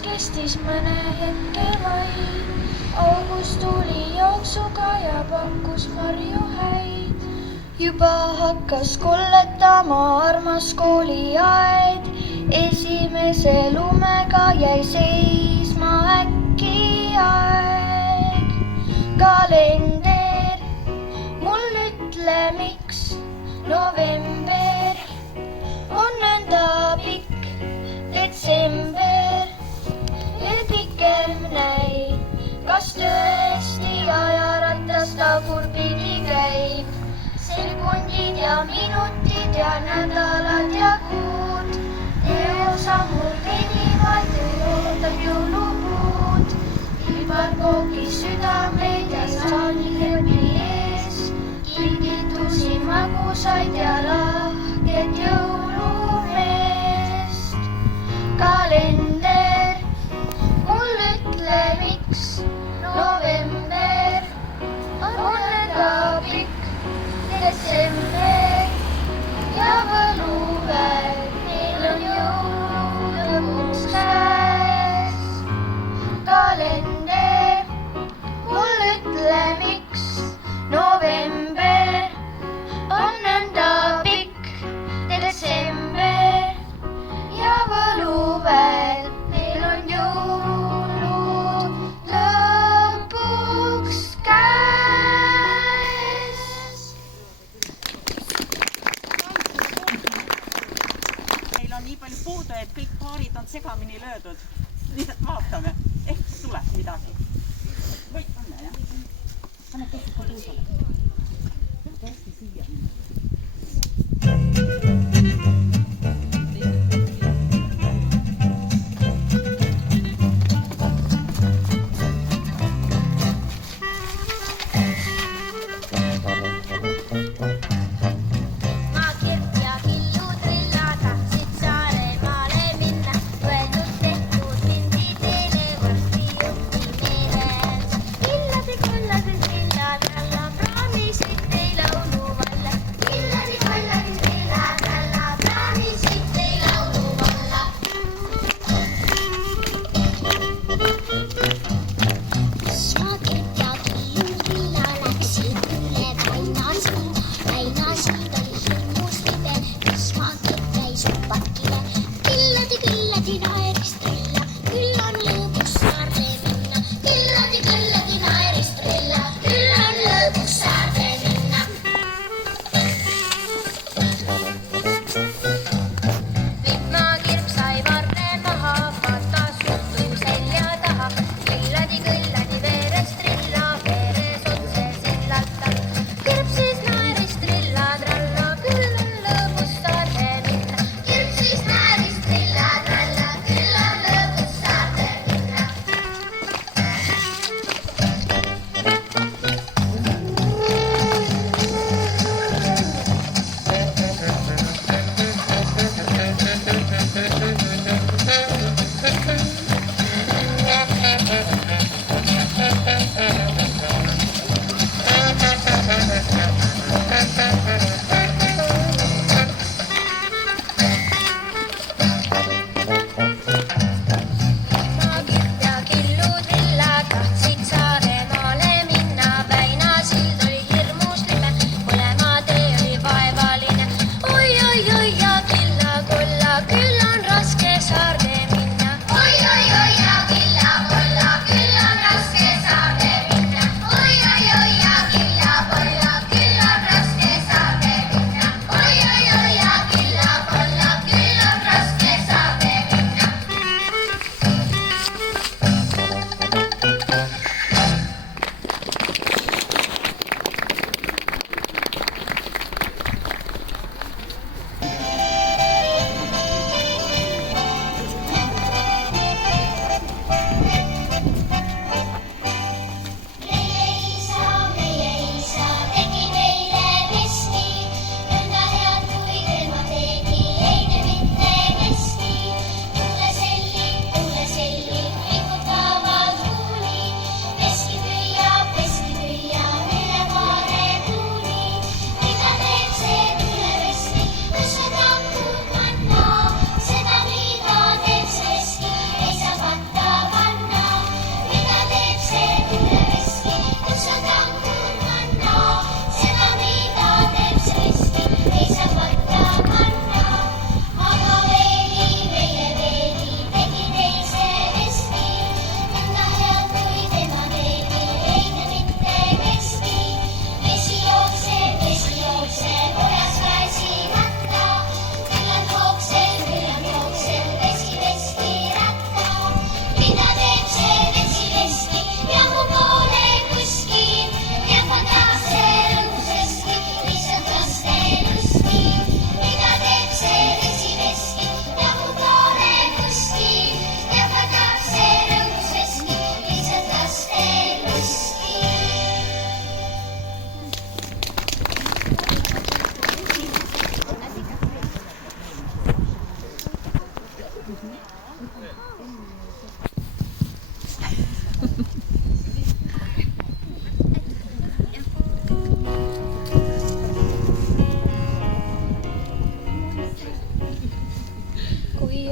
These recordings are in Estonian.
Kestis mõne hetke vaid, august tuli jooksuga ja pakkus marju häid. Juba hakkas kolletama armas kooliaed, esimese lumega jäi seisma äkki aeg. Kalender, mul ütle miks november on nõnda pikk, detsember pikem näib, kas tõesti ajaratas tagurpidi käib. Sekundid ja minutid ja nädalad ja kuud, teosammul venivad, ootab jõulupuud. Ilmad kookis südameid ja saanikepi ees, kingitusi magusaid ja lahket jõulumeest. Kalender, miks november on nõnda on segamini löödud. Lihtsalt vaatame, ehk tuleb midagi. Või panne, jah? Panne tõesti kodusele. Tõesti siia.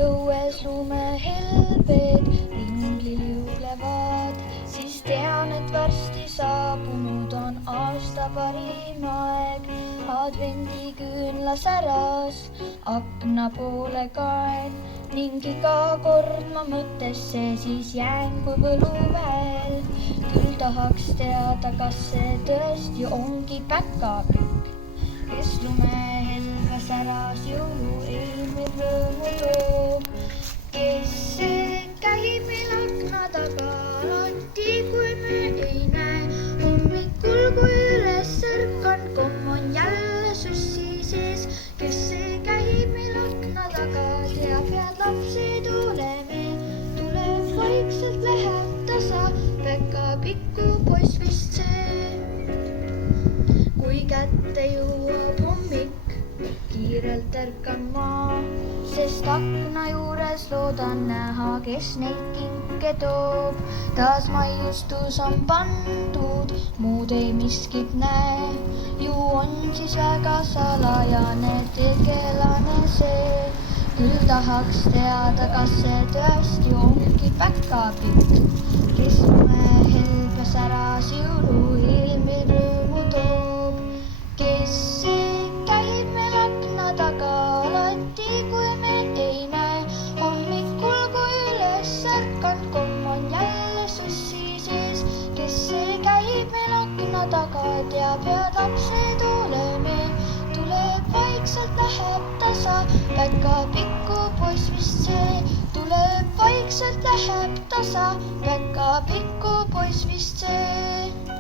õues lumehelbed ringlil juhlevad, siis tean, et varsti saabunud on aasta parim aeg. Advendiküünla säras akna poole kaen ning iga kord ma mõttesse siis jään kui võluväel. Küll tahaks teada, kas see tõesti ongi päkapikk, kes lumehelve säras jõuluilmil rõõmu toob. kes see käib meil akna taga alati, kui me ei näe. Hommikul, kui üles ärkan, komm on jälle sussi sees. Kes see käib meil akna taga, teab, head lapsed oleme. Tuleb vaikselt, läheb tasa, päkapikku poiss vist see. Kui kätte jõuab hommik, kiirelt ärkan ma, sest akna juures loodan näha, kes neid kinke toob. Taas maiustus on pandud, muud ei miskit näe. Ju on siis väga salajane tegelane see. Küll tahaks teada, kas see tõesti ongi päkapikk, kes moe helbes ära jõuluilmi rõõmu toob. Kes see käib meil akna taga alati, kui me ei näe. Hommikul, kui üles ärkan, komm on jälle sussi sees. Kes see käib meil akna taga, teab, head lapsed oleme. Tuleb vaikselt, läheb tasa, päkapikku poiss vist see. Tuleb vaikselt, läheb tasa, päkapikku poiss vist see.